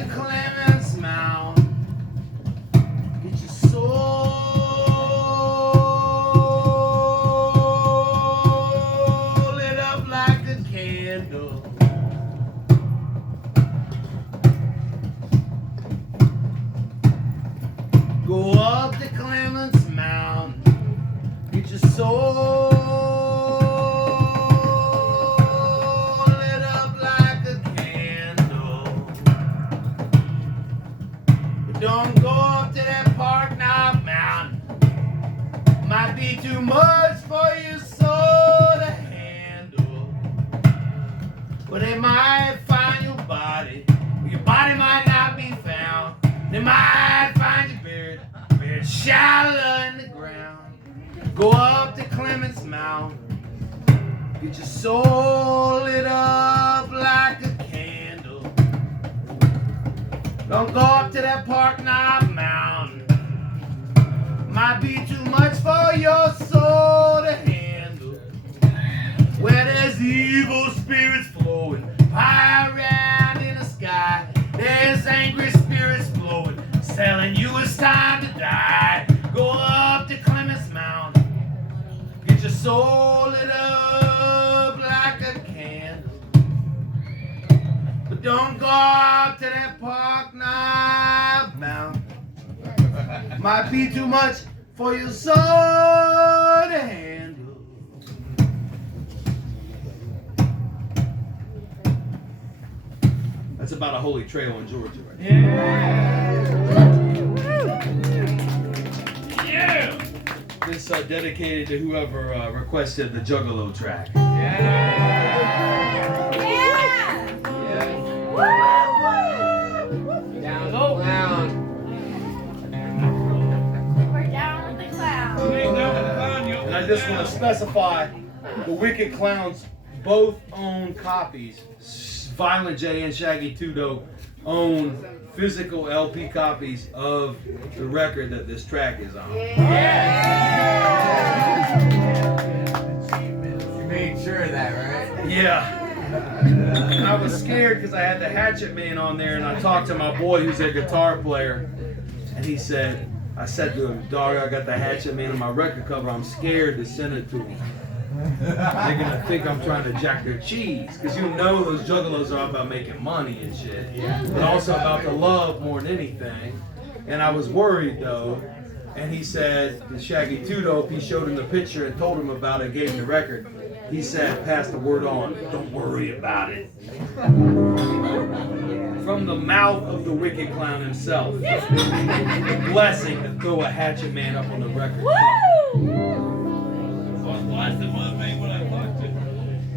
to Clements Mound. Get your soul lit up like a candle. Go up to Clements Mound. Get your soul lit up like a candle. But don't go up to that Park Knob Mountain. Might be too much for your soul to handle. But they might find your body. Your body might not be found. They might find your beard shallow in the ground. Go up to Clements Mound. Get your soul lit up like a candle. Don't go up to that Park Knob Mountain. Might be too much for your soul to handle. Where there's evil spirits flowing high around in the sky. There's angry spirits flowing, telling you it's time to die. Go up to Clements Mound. Get your soul lit up like a candle. But don't go up to that Park Knob Mountain. Might be too much for your soul to handle. That's about a holy trail in Georgia, right? Yeah. This dedicated to whoever requested the Juggalo track. Down the clown. We're down with the clown. And I just want to specify the Wicked Clowns both own copies. Violent J and Shaggy 2 Dope own physical LP copies of the record that this track is on. You made sure of that, right? Yeah. And I was scared because I had the Hatchet Man on there, and I talked to my boy who's a guitar player, and he said, I said to him, dog, I got the Hatchet Man on my record cover. I'm scared to send it to him. They're gonna think I'm trying to jack their cheese, because you know those juggalos are about making money and shit, but also about the love more than anything. And I was worried though, and he said, the Shaggy 2 Dope, he showed him the picture and told him about it, gave him the record. He said, pass the word on, don't worry about it. From the mouth of the Wicked Clown himself, blessing to throw a Hatchet Man up on the record.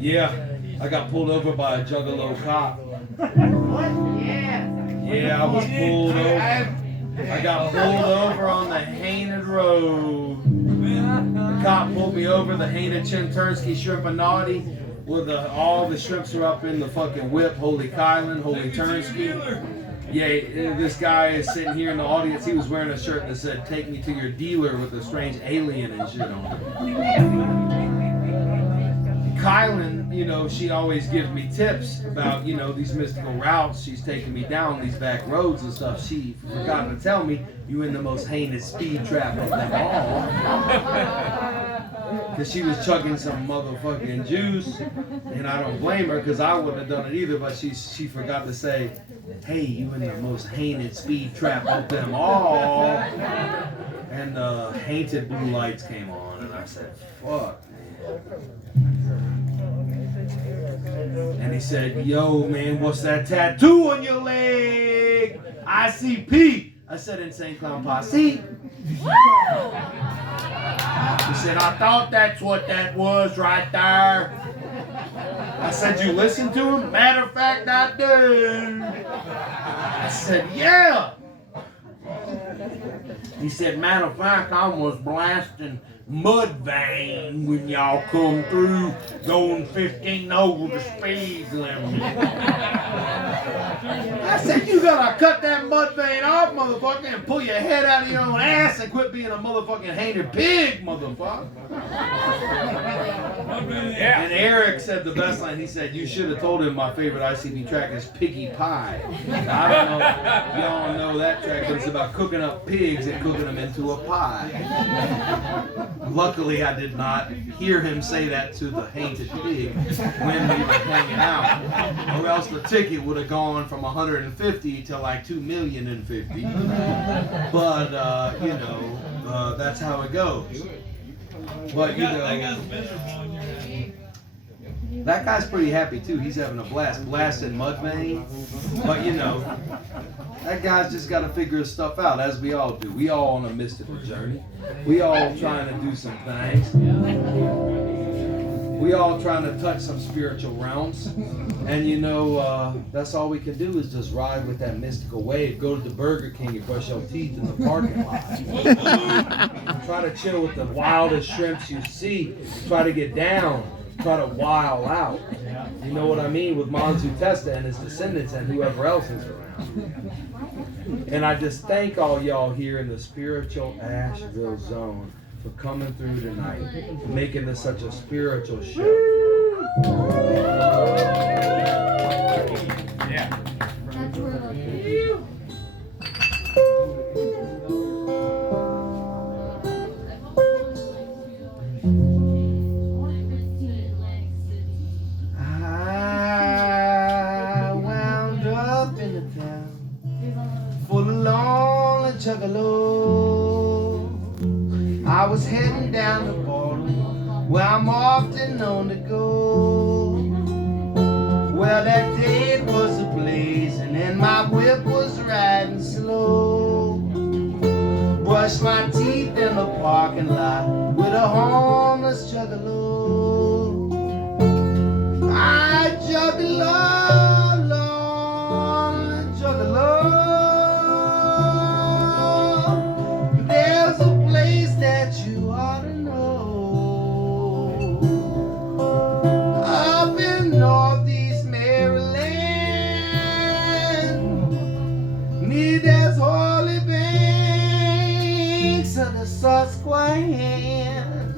Yeah, I got pulled over by a juggalo cop. Yeah, I was pulled over. I got pulled over on the Hainted Road. The cop pulled me over, the Hainted Chinturnsky Shrimpanati, where all the shrimps are up in the fucking whip. Holy Kylan, Holy Turnsky. Yeah, this guy is sitting here in the audience. He was wearing a shirt that said, "Take me to your dealer," with a strange alien and shit on it. Kylan, you know, she always gives me tips about, you know, these mystical routes she's taking me down, these back roads and stuff. She forgot to tell me, you in the most heinous speed trap of them all. Because she was chugging some motherfucking juice, and I don't blame her, because I wouldn't have done it either, but she forgot to say, hey, you in the most heinous speed trap of them all. And the haunted blue lights came on, and I said, fuck, and he said, yo, man, what's that tattoo on your leg? ICP. I said, Insane Clown Posse. He said, I thought that's what that was right there. I said, you listen to him? Matter of fact, I do. I said, yeah. He said, matter of fact, I was blasting Mudvayne when y'all come through going 15 over the speed limit. I said, you gotta cut that Mudvayne off, motherfucker, and pull your head out of your own ass and quit being a motherfucking hated pig, motherfucker. And Eric said the best line. He said, "You should have told him my favorite ICB track is Piggy Pie." Now, I don't know if y'all know that track, but it's about cooking up pigs and cooking them into a pie. Luckily, I did not hear him say that to the hated pig when we were hanging out, or else the ticket would have gone from 150 to like 2,050,000. But you know, that's how it goes. But you know, that guy's pretty happy too. He's having a blast, blasting Mudvayne. But you know, that guy's just got to figure his stuff out, as we all do. We all on a mystical journey. We all trying to do some things. We all trying to touch some spiritual realms. And you know, that's all we can do is just ride with that mystical wave. Go to the Burger King and brush your teeth in the parking lot. Try to chill with the wildest shrimps you see. Try to get down. Try to wild out. You know what I mean? With Manzu Testa and his descendants and whoever else is around. And I just thank all y'all here in the spiritual Asheville zone for coming through tonight, making this such a spiritual show. Yeah. I wound up in a town full of lonely juggalos. I was heading down the border where I'm often known to go. Well, that day it was a-blazing and my whip was riding slow. Brushed my teeth in the parking lot with a homeless juggalo. I juggalo, lonely juggalo. There's a place that you ought to know, up in Northeast Maryland, near those holy banks of the Susquehanna.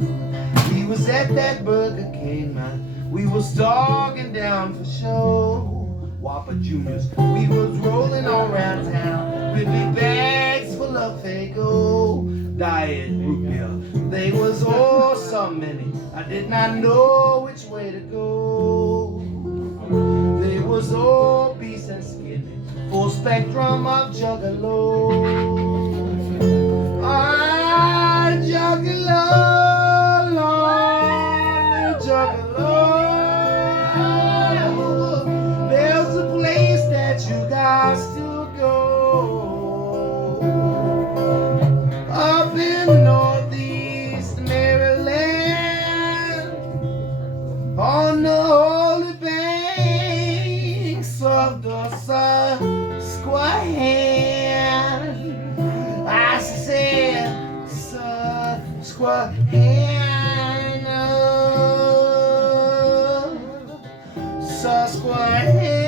We was at that Burger King, man. We was dogging down for show. Whopper Juniors. We was rolling around town with big bags full of Faygo diet root beer. They was oh so many. I did not know which way to go. They was obese and skinny, full spectrum of juggalo. I juggalo, lonely juggalo. There's a place that you guys to go, up in Northeast Maryland, on the holy banks of the Susquehanna. I said Susquehanna, Susquehanna.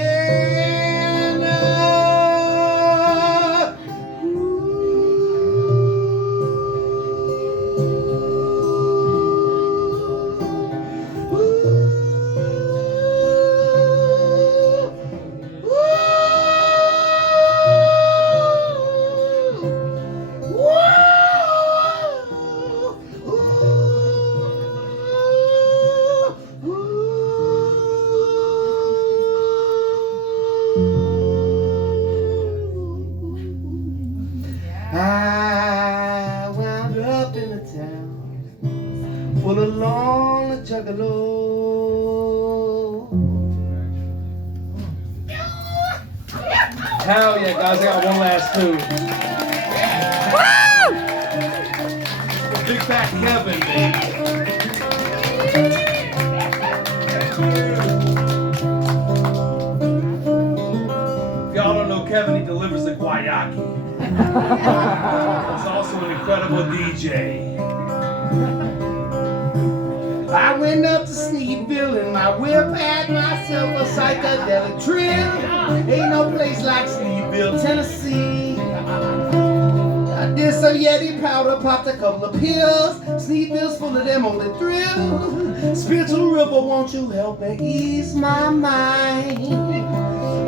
I wound up in a town full of lonely juggalos. Hell yeah, guys, I got one last tune. Woo! Big Fat Kevin, baby. If y'all don't know Kevin, he delivers the guayaki. He's also an incredible DJ. I went up to Sneedville and my whip had myself a psychedelic trip. Ain't no place like Sneedville, Tennessee. Did some Yeti powder, popped a couple of pills. Sneedville's full of them on the thrill. Spiritual river, won't you help me ease my mind?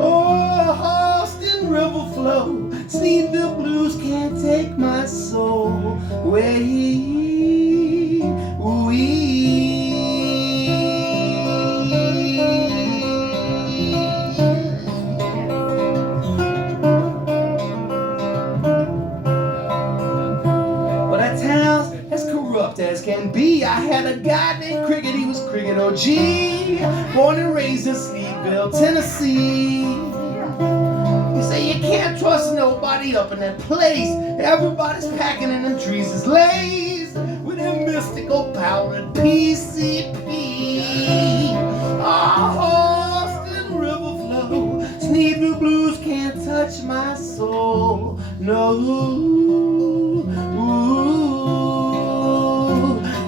Oh, Austin River flow. Sneedville blues can't take my soul away. Well, that town's as corrupt as can be. I had a guy named Cricket, he was Cricket OG. Born and raised in Sneedville, Tennessee. You say you can't trust nobody up in that place. Everybody's packing in them trees is laced with them mystical powdered PCP. Austin River flow. Sneedville blues can't touch my soul. No.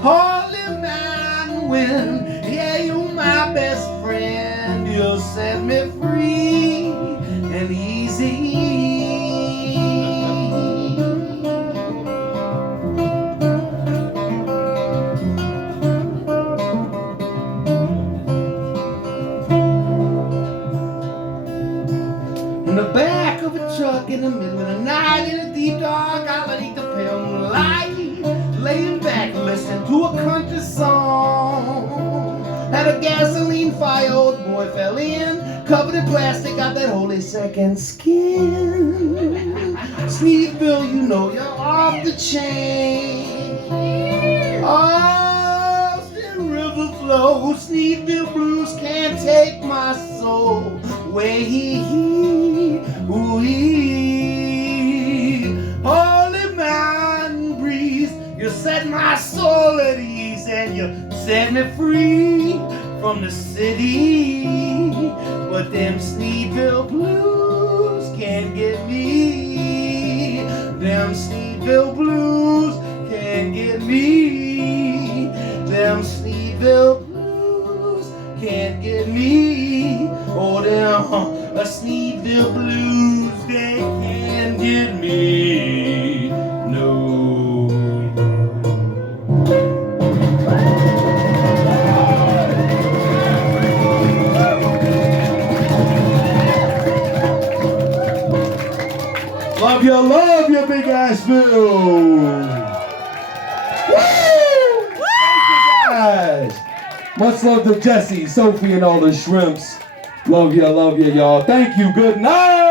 Holy mountain wind, yeah, you're my best friend. You'll set me free and easy. In the back of a truck in the middle of the night, in a deep dark alley, the pale moonlight, laying back listening to a country song. At a gasoline fire, old boy fell in, covered in plastic, got that holy second skin. Sneedville, you know you're off the chain. Austin River flow, Sneedville blues can't take my soul away. Holy mountain breeze, you set my soul at ease and you set me free from the city. But them Sneedville blues can't get me. Them Sneedville blues can't get me. Them Sneedville blues can't get me. Oh, them Sneedville blues, they can't get me. No. Love you, Big Asheville. Woo! Thank you guys. Much love to Jesse, Sophie, and all the shrimps. Love you, y'all. Thank you. Good night.